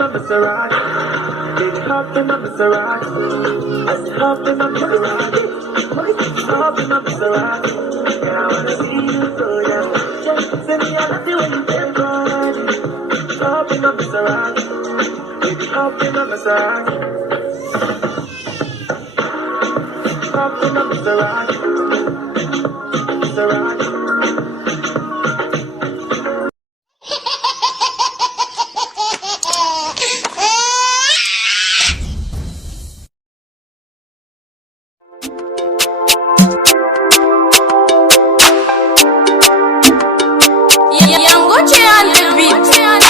my Maserati. Baby, hop in my Maserati. I said hop in my Maserati. Hop in my Maserati. And I wanna see you go down. Just send me, I love you when you bend body. Hop in my Maserati. Baby, hop in my Maserati. Hop in my Maserati. Maserati. Yangoche on the beat.